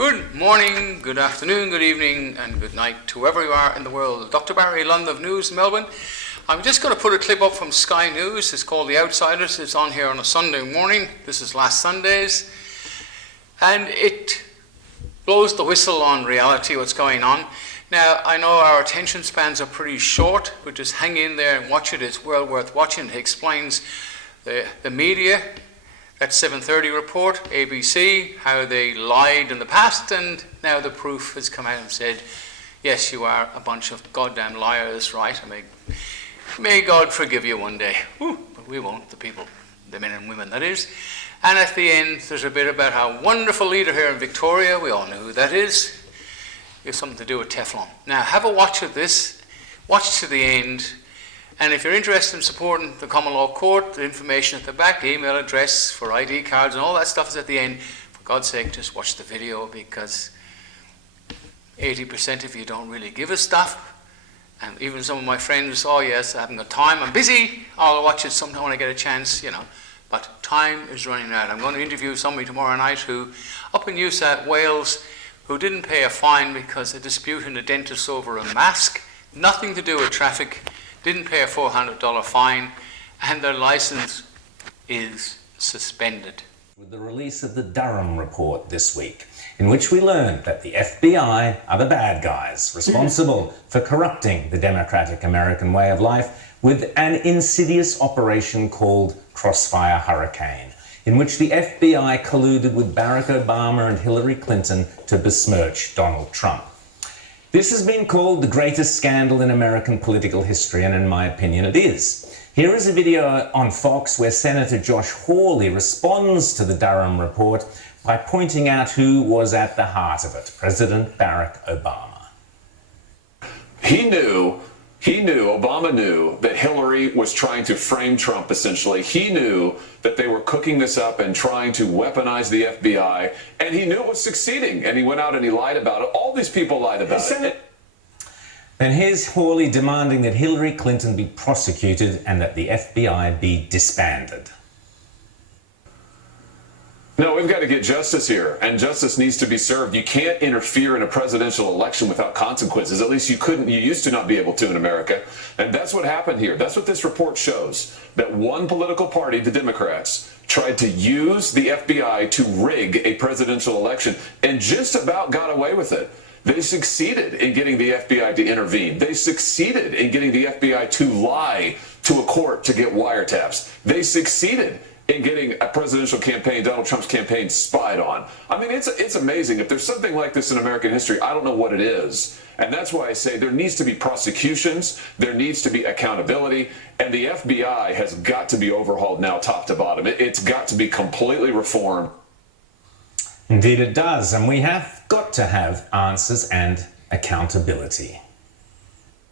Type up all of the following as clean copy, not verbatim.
Good morning, good afternoon, good evening, and good night to whoever you are in the world. Dr. Barry Lund of News Melbourne. I'm just going to put a clip up from Sky News. It's called The Outsiders. It's on here on a Sunday morning. This is last Sunday's. And it blows the whistle on reality, what's going on. Now, I know our attention spans are pretty short, but just hang in there and watch it. It's well worth watching. It explains the media, that 7:30 report, ABC, how they lied in the past, and now the proof has come out and said, yes, you are a bunch of goddamn liars, right? May God forgive you one day. But we won't, the people, the men and women, that is. And at the end, there's a bit about how wonderful leader here in Victoria, we all know who that is. It's something to do with Teflon. Now, have a watch of this, watch to the end, and if you're interested in supporting the Common Law Court, the information at the back, email address for ID cards and all that stuff is at the end. For God's sake, just watch the video, because 80% of you don't really give us stuff. And even some of my friends, oh yes, I haven't got time, I'm busy, I'll watch it sometime when I get a chance, you know. But time is running out. I'm going to interview somebody tomorrow night who, up in New South Wales, who didn't pay a fine because a dispute in a dentist over a mask, nothing to do with traffic, didn't pay a $400 fine, and their license is suspended. With the release of the Durham report this week, in which we learned that the FBI are the bad guys responsible for corrupting the democratic American way of life with an insidious operation called Crossfire Hurricane, in which the FBI colluded with Barack Obama and Hillary Clinton to besmirch Donald Trump. This has been called the greatest scandal in American political history, and in my opinion it is. Here is a video on Fox where Senator Josh Hawley responds to the Durham report by pointing out who was at the heart of it, President Barack Obama. Obama knew that Hillary was trying to frame Trump, essentially. He knew that they were cooking this up and trying to weaponize the FBI, and he knew it was succeeding, and he went out and he lied about it. All these people lied about it. Then here's Hawley demanding that Hillary Clinton be prosecuted and that the FBI be disbanded. No, we've got to get justice here, and justice needs to be served. You can't interfere in a presidential election without consequences. At least you couldn't. You used to not be able to in America, and that's what happened here. That's what this report shows, that one political party, the Democrats, tried to use the FBI to rig a presidential election and just about got away with it. They succeeded in getting the FBI to intervene. They succeeded in getting the FBI to lie to a court to get wiretaps. They succeeded in getting a presidential campaign, Donald Trump's campaign, spied on. I mean, it's amazing. If there's something like this in American history, I don't know what it is. And that's why I say there needs to be prosecutions, there needs to be accountability, and the FBI has got to be overhauled now top to bottom. It's got to be completely reformed. Indeed it does, and we have got to have answers and accountability.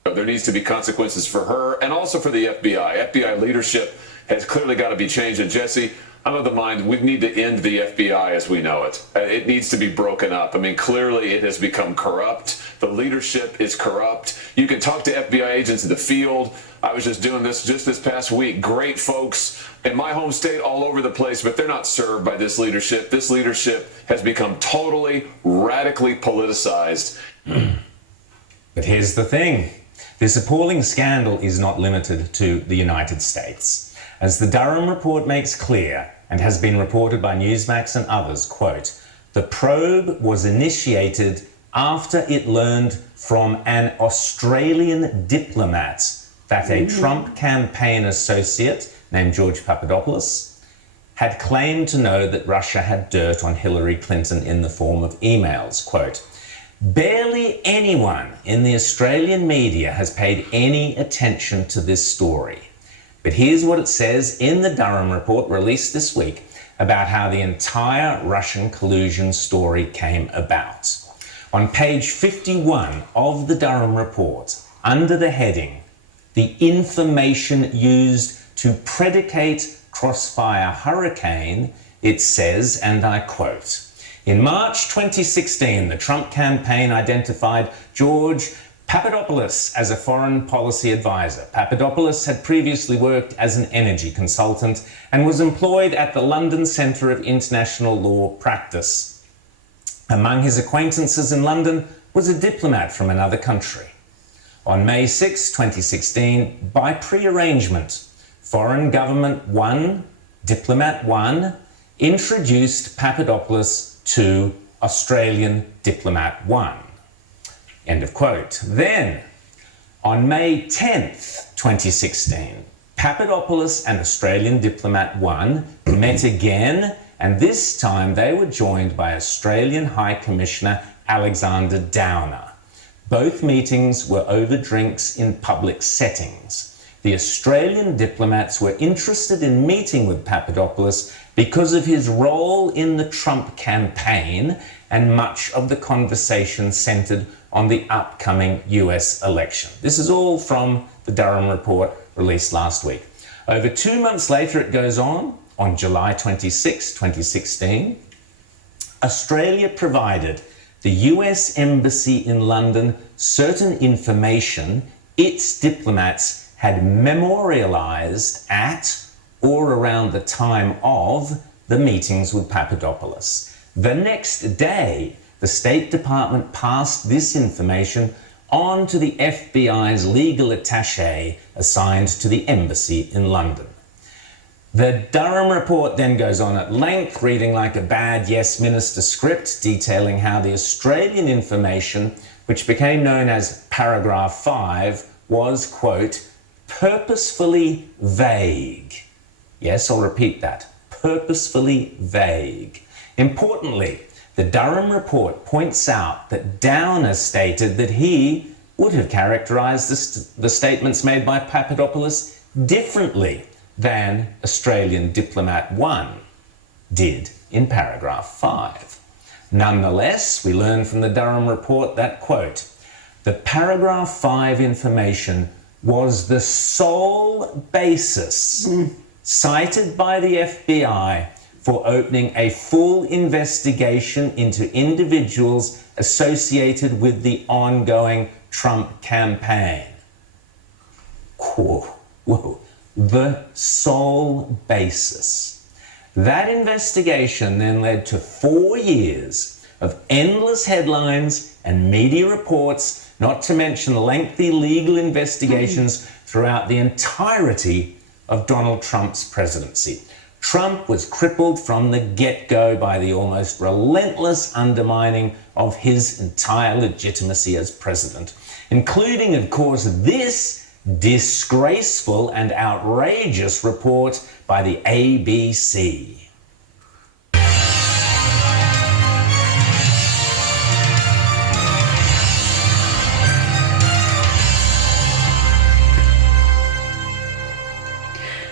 There needs to be consequences for her and also for the FBI. FBI leadership has clearly got to be changed. And Jesse, I'm of the mind we need to end the FBI as we know it. It needs to be broken up. I mean, clearly it has become corrupt. The leadership is corrupt. You can talk to FBI agents in the field. I was just doing this this past week. Great folks in my home state all over the place, but they're not served by this leadership. This leadership has become totally, radically politicized. But here's the thing. This appalling scandal is not limited to the United States. As the Durham report makes clear, and has been reported by Newsmax and others, quote, the probe was initiated after it learned from an Australian diplomat that a Trump campaign associate named George Papadopoulos had claimed to know that Russia had dirt on Hillary Clinton in the form of emails, quote, barely anyone in the Australian media has paid any attention to this story. But here's what it says in the Durham report released this week about how the entire Russian collusion story came about. On page 51 of the Durham report, under the heading, the information used to predicate Crossfire Hurricane, it says, and I quote, in March 2016, the Trump campaign identified George Papadopoulos as a foreign policy advisor. Papadopoulos had previously worked as an energy consultant and was employed at the London Centre of International Law Practice. Among his acquaintances in London was a diplomat from another country. On May 6, 2016, by pre-arrangement, Foreign Government 1, Diplomat 1, introduced Papadopoulos to Australian Diplomat 1. End of quote. Then, on May 10th, 2016, Papadopoulos and Australian Diplomat 1 met again, and this time they were joined by Australian High Commissioner Alexander Downer. Both meetings were over drinks in public settings. The Australian diplomats were interested in meeting with Papadopoulos because of his role in the Trump campaign, and much of the conversation centred on the upcoming US election. This is all from the Durham report released last week. Over 2 months later, it goes on July 26, 2016, Australia provided the US Embassy in London certain information its diplomats had memorialised at or around the time of the meetings with Papadopoulos. The next day, the State Department passed this information on to the FBI's legal attaché assigned to the embassy in London. The Durham report then goes on at length, reading like a bad Yes Minister script, detailing how the Australian information, which became known as Paragraph 5, was, quote, purposefully vague. Yes, I'll repeat that. Purposefully vague. Importantly, the Durham report points out that Downer stated that he would have characterised the statements made by Papadopoulos differently than Australian Diplomat 1 did in Paragraph 5. Nonetheless, we learn from the Durham report that, quote, the Paragraph 5 information was the sole basis cited by the FBI for opening a full investigation into individuals associated with the ongoing Trump campaign. Whoa. The sole basis. That investigation then led to 4 years of endless headlines and media reports, not to mention lengthy legal investigations throughout the entirety of Donald Trump's presidency. Trump was crippled from the get-go by the almost relentless undermining of his entire legitimacy as president, including, of course, this disgraceful and outrageous report by the ABC.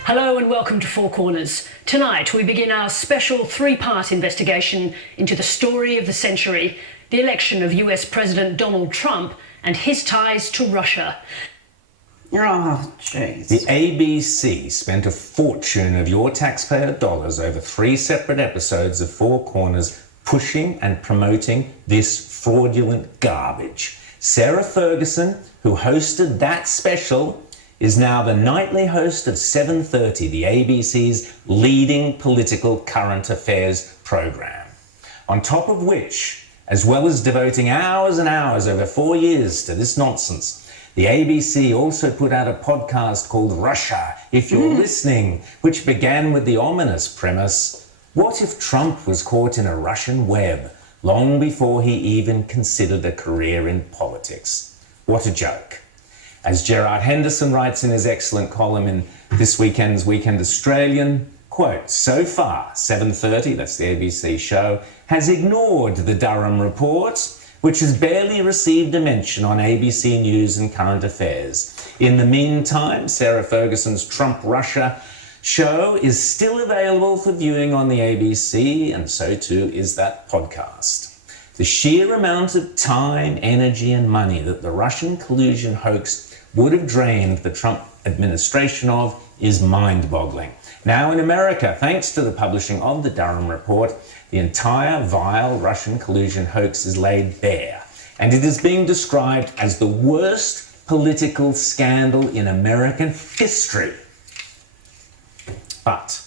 Hello and welcome to Four Corners. Tonight we begin our special three-part investigation into the story of the century, the election of US President Donald Trump and his ties to Russia. Oh, jeez. The ABC spent a fortune of your taxpayer dollars over 3 separate episodes of Four Corners pushing and promoting this fraudulent garbage. Sarah Ferguson, who hosted that special, is now the nightly host of 7:30, the ABC's leading political current affairs program. On top of which, as well as devoting hours and hours over 4 years to this nonsense, the ABC also put out a podcast called Russia, If You're Listening, which began with the ominous premise, what if Trump was caught in a Russian web long before he even considered a career in politics? What a joke. As Gerard Henderson writes in his excellent column in this weekend's Weekend Australian, quote, so far, 7:30, that's the ABC show, has ignored the Durham report, which has barely received a mention on ABC News and Current Affairs. In the meantime, Sarah Ferguson's Trump Russia show is still available for viewing on the ABC, and so too is that podcast. The sheer amount of time, energy, and money that the Russian collusion hoax would have drained the Trump administration of is mind-boggling. Now in America, thanks to the publishing of the Durham report, the entire vile Russian collusion hoax is laid bare, and it is being described as the worst political scandal in American history. But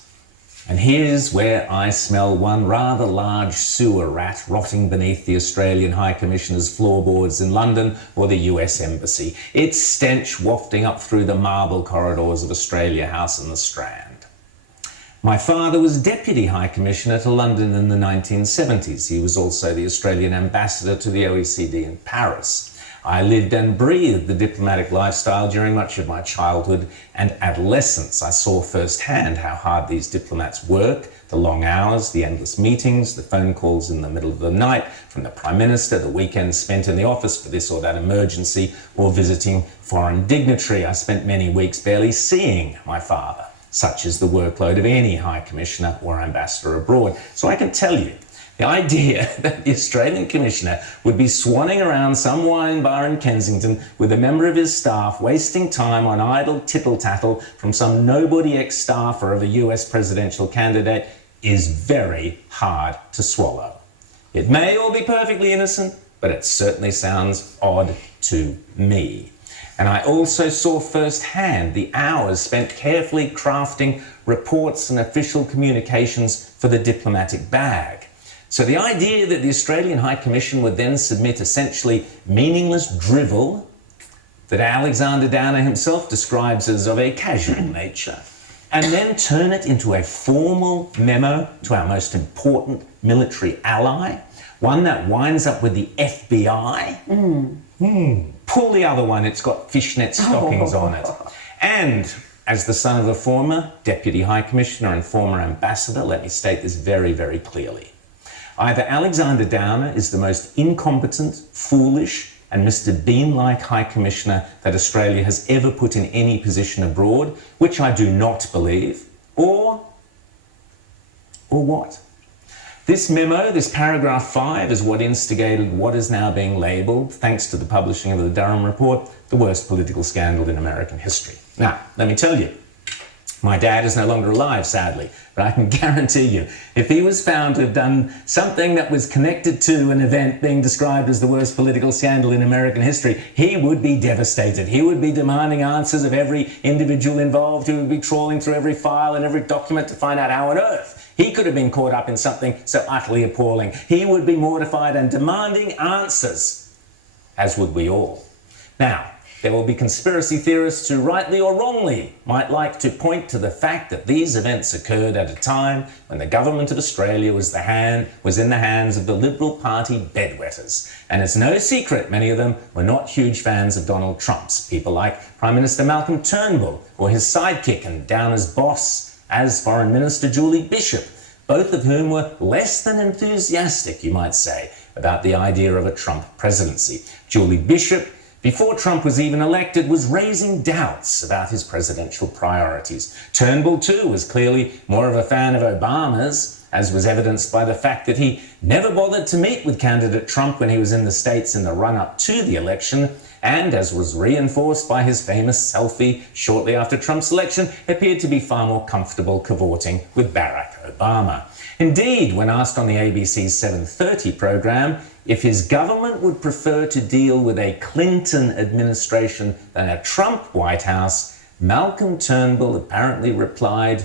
And here's where I smell one rather large sewer rat rotting beneath the Australian High Commissioner's floorboards in London or the US Embassy, its stench wafting up through the marble corridors of Australia House in the Strand. My father was Deputy High Commissioner to London in the 1970s. He was also the Australian Ambassador to the OECD in Paris. I lived and breathed the diplomatic lifestyle during much of my childhood and adolescence. I saw firsthand how hard these diplomats work, the long hours, the endless meetings, the phone calls in the middle of the night from the Prime Minister, the weekends spent in the office for this or that emergency, or visiting foreign dignitary. I spent many weeks barely seeing my father. Such is the workload of any High Commissioner or Ambassador abroad. So I can tell you, the idea that the Australian Commissioner would be swanning around some wine bar in Kensington with a member of his staff wasting time on idle tittle-tattle from some nobody ex-staffer of a US presidential candidate is very hard to swallow. It may all be perfectly innocent, but it certainly sounds odd to me. And I also saw firsthand the hours spent carefully crafting reports and official communications for the diplomatic bag. So the idea that the Australian High Commission would then submit essentially meaningless drivel that Alexander Downer himself describes as of a casual nature, and then turn it into a formal memo to our most important military ally, one that winds up with the FBI. Pull the other one, it's got fishnet stockings on it. And as the son of a former Deputy High Commissioner and former Ambassador, let me state this very, very clearly. Either Alexander Downer is the most incompetent, foolish, and Mr. Bean-like High Commissioner that Australia has ever put in any position abroad, which I do not believe, or what? This memo, this paragraph 5, is what instigated what is now being labelled, thanks to the publishing of the Durham Report, the worst political scandal in American history. Now, let me tell you, my dad is no longer alive, sadly, but I can guarantee you, if he was found to have done something that was connected to an event being described as the worst political scandal in American history, he would be devastated. He would be demanding answers of every individual involved. He would be trawling through every file and every document to find out how on earth he could have been caught up in something so utterly appalling. He would be mortified and demanding answers, as would we all. Now, there will be conspiracy theorists who rightly or wrongly might like to point to the fact that these events occurred at a time when the government of Australia was in the hands of the Liberal Party bedwetters. And it's no secret many of them were not huge fans of Donald Trump's. People like Prime Minister Malcolm Turnbull or his sidekick and Downer's boss as Foreign Minister Julie Bishop, both of whom were less than enthusiastic, you might say, about the idea of a Trump presidency. Julie Bishop, before Trump was even elected, was raising doubts about his presidential priorities. Turnbull, too, was clearly more of a fan of Obama's, as was evidenced by the fact that he never bothered to meet with candidate Trump when he was in the States in the run-up to the election, and, as was reinforced by his famous selfie shortly after Trump's election, appeared to be far more comfortable cavorting with Barack Obama. Indeed, when asked on the ABC's 7:30 programme if his government would prefer to deal with a Clinton administration than a Trump White House, Malcolm Turnbull apparently replied,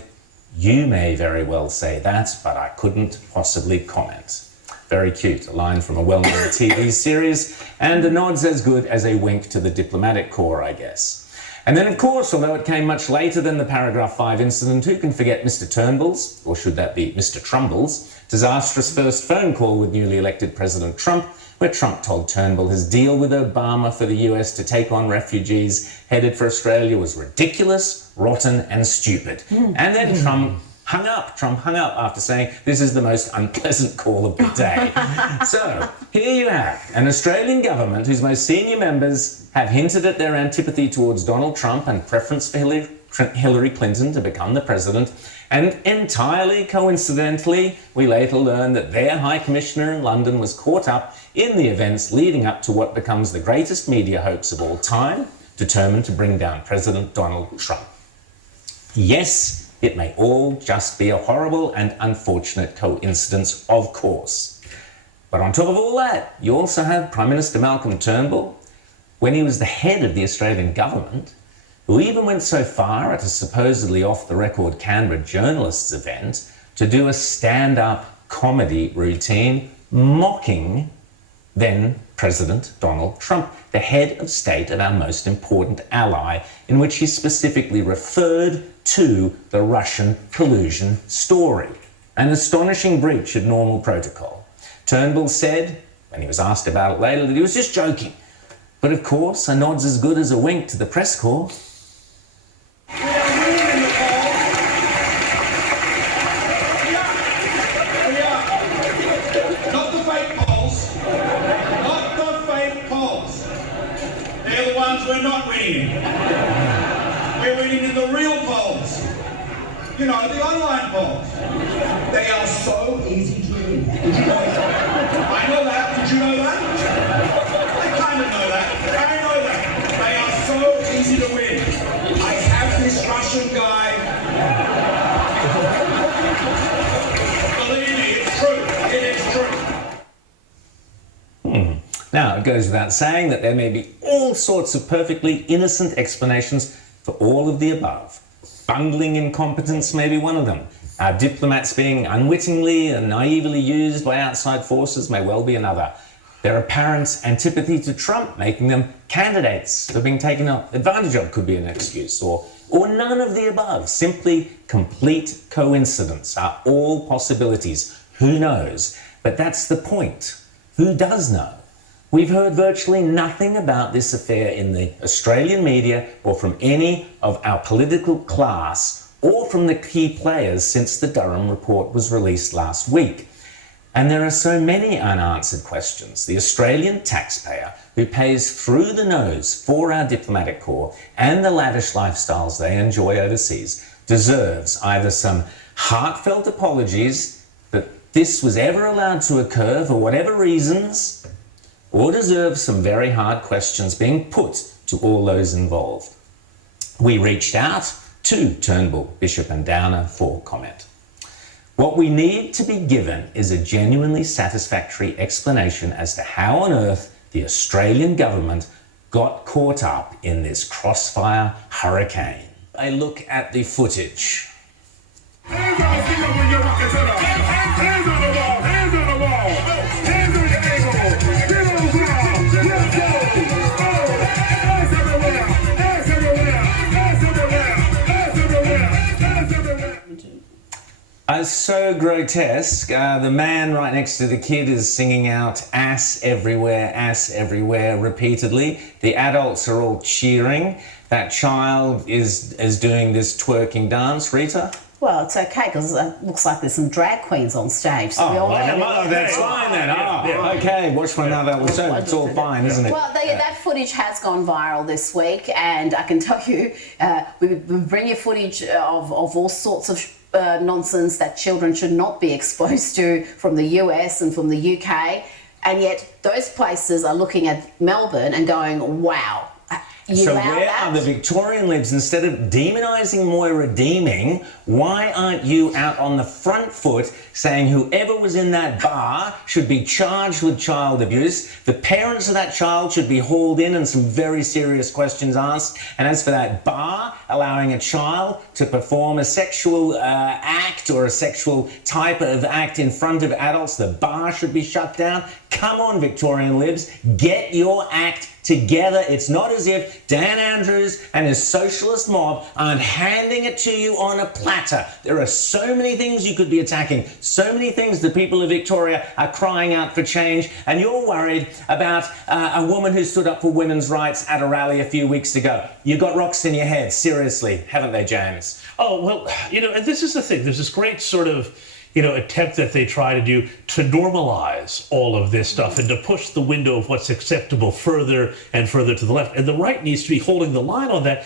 "You may very well say that, but I couldn't possibly comment." Very cute, a line from a well-known TV series, and a nod's as good as a wink to the diplomatic corps, I guess. And then, of course, although it came much later than the paragraph 5 incident, who can forget Mr. Turnbull's, or should that be Mr. Trumbull's, disastrous first phone call with newly elected President Trump, where Trump told Turnbull his deal with Obama for the US to take on refugees headed for Australia was ridiculous, rotten, and stupid. And then Trump hung up after saying, "This is the most unpleasant call of the day." So, here you have an Australian government whose most senior members have hinted at their antipathy towards Donald Trump and preference for Hillary Clinton to become the president, and entirely coincidentally, we later learn that their High Commissioner in London was caught up in the events leading up to what becomes the greatest media hoax of all time, determined to bring down President Donald Trump. Yes, it may all just be a horrible and unfortunate coincidence, of course. But on top of all that, you also have Prime Minister Malcolm Turnbull, when he was the head of the Australian government, who even went so far at a supposedly off-the-record Canberra journalists event to do a stand-up comedy routine mocking then President Donald Trump, the head of state of our most important ally, in which he specifically referred to the Russian collusion story, an astonishing breach of normal protocol. Turnbull said, when he was asked about it later, that he was just joking. But of course, a nod's as good as a wink to the press corps. Not the fake polls. Not the fake polls. They're the ones we're not winning in. We're winning in the real polls. You know, the online polls. They are so easy to win. Did you know that? I know that. Did you know that? I kind of know that. I know that. They are so easy to win. I have this Russian guy. Believe me, it's true. It is true. Now, it goes without saying that there may be all sorts of perfectly innocent explanations for all of the above. Bungling incompetence may be one of them. Our diplomats being unwittingly and naively used by outside forces may well be another. Their apparent antipathy to Trump making them candidates for being taken advantage of could be an excuse, or none of the above. Simply complete coincidence are all possibilities. Who knows? But that's the point. Who does know? We've heard virtually nothing about this affair in the Australian media or from any of our political class or from the key players since the Durham report was released last week. And there are so many unanswered questions. The Australian taxpayer, who pays through the nose for our diplomatic corps and the lavish lifestyles they enjoy overseas, deserves either some heartfelt apologies that this was ever allowed to occur for whatever reasons, or deserves some very hard questions being put to all those involved. We reached out to Turnbull, Bishop and Downer for comment. What we need to be given is a genuinely satisfactory explanation as to how on earth the Australian government got caught up in this crossfire hurricane. A look at the footage. Hands on the field when you're walking to the hands on the wall, hands on the wall, hands on your ankle, get on the ground, let's go. Oh, hands everywhere, hands everywhere, hands everywhere, hands everywhere, hands everywhere. So grotesque. The man right next to the kid is singing out ass everywhere repeatedly. The adults are all cheering. That child is doing this twerking dance. Rita? Well, it's okay because it looks like there's some drag queens on stage. So we all That's fine then. Okay, watch my mouth out. So it's all fine, isn't it? Well, that footage has gone viral this week, and I can tell you, we bring you footage of all sorts of nonsense that children should not be exposed to from the US and from the UK, and yet those places are looking at Melbourne and going, wow. So where are the Victorian libs? Instead of demonising Moira Deeming, why aren't you out on the front foot saying whoever was in that bar should be charged with child abuse, the parents of that child should be hauled in and some very serious questions asked, and as for that bar allowing a child to perform a sexual act or a sexual type of act in front of adults, the bar should be shut down? Come on, Victorian libs, get your act together. It's not as if Dan Andrews and his socialist mob aren't handing it to you on a platter. There are so many things you could be attacking, so many things the people of Victoria are crying out for change, and you're worried about a woman who stood up for women's rights at a rally a few weeks ago. You got rocks in your head, seriously, haven't they, James? Oh, well, and this is the thing. There's this great sort of attempt that they try to do to normalize all of this stuff and to push the window of what's acceptable further and further to the left. And the right needs to be holding the line on that.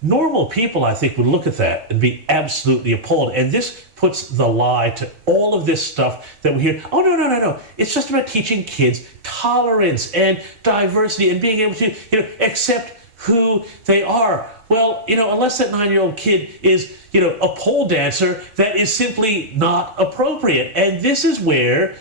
Normal people, I think, would look at that and be absolutely appalled. And this puts the lie to all of this stuff that we hear. Oh, no. It's just about teaching kids tolerance and diversity and being able to, accept who they are. Well, unless that 9-year-old kid is, a pole dancer, that is simply not appropriate. And this is where,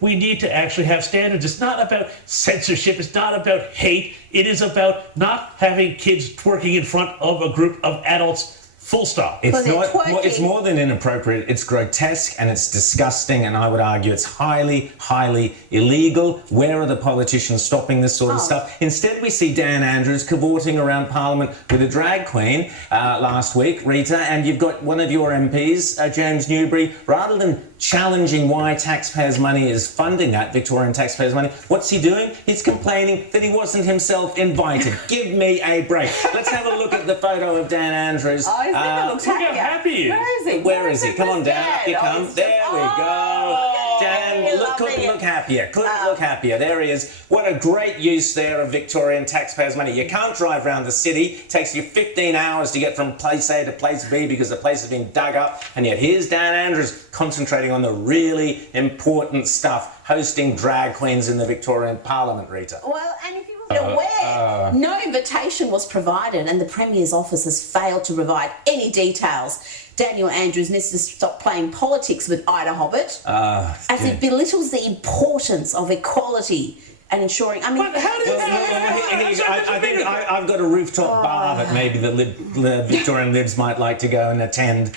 we need to actually have standards. It's not about censorship. It's not about hate. It is about not having kids twerking in front of a group of adults. Full stop. It's not. It's more than inappropriate. It's grotesque and it's disgusting, and I would argue it's highly, highly illegal. Where are the politicians stopping this sort of stuff? Instead, we see Dan Andrews cavorting around Parliament with a drag queen last week, Rita, and you've got one of your MPs, James Newbury, rather than challenging why taxpayers' money is funding that, Victorian taxpayers' money, what's he doing? He's complaining that he wasn't himself invited. Give me a break. Let's have a look at the photo of Dan Andrews. Look how happy he is. Where is he? Where is he? Come on, Dan. Up you come. There we go. Dan, couldn't look happier. Couldn't look happier. There he is. What a great use there of Victorian taxpayers' money. You can't drive around the city. It takes you 15 hours to get from place A to place B because the place has been dug up. And yet here's Dan Andrews concentrating on the really important stuff, hosting drag queens in the Victorian Parliament, Rita. Well, and if you weren't aware, no invitation was provided and the Premier's office has failed to provide any details. Daniel Andrews needs to stop playing politics with Ida Hobbit as it belittles the importance of equality and ensuring... I mean, But how did I think I've got a rooftop bar that maybe the Victorian Libs might like to go and attend.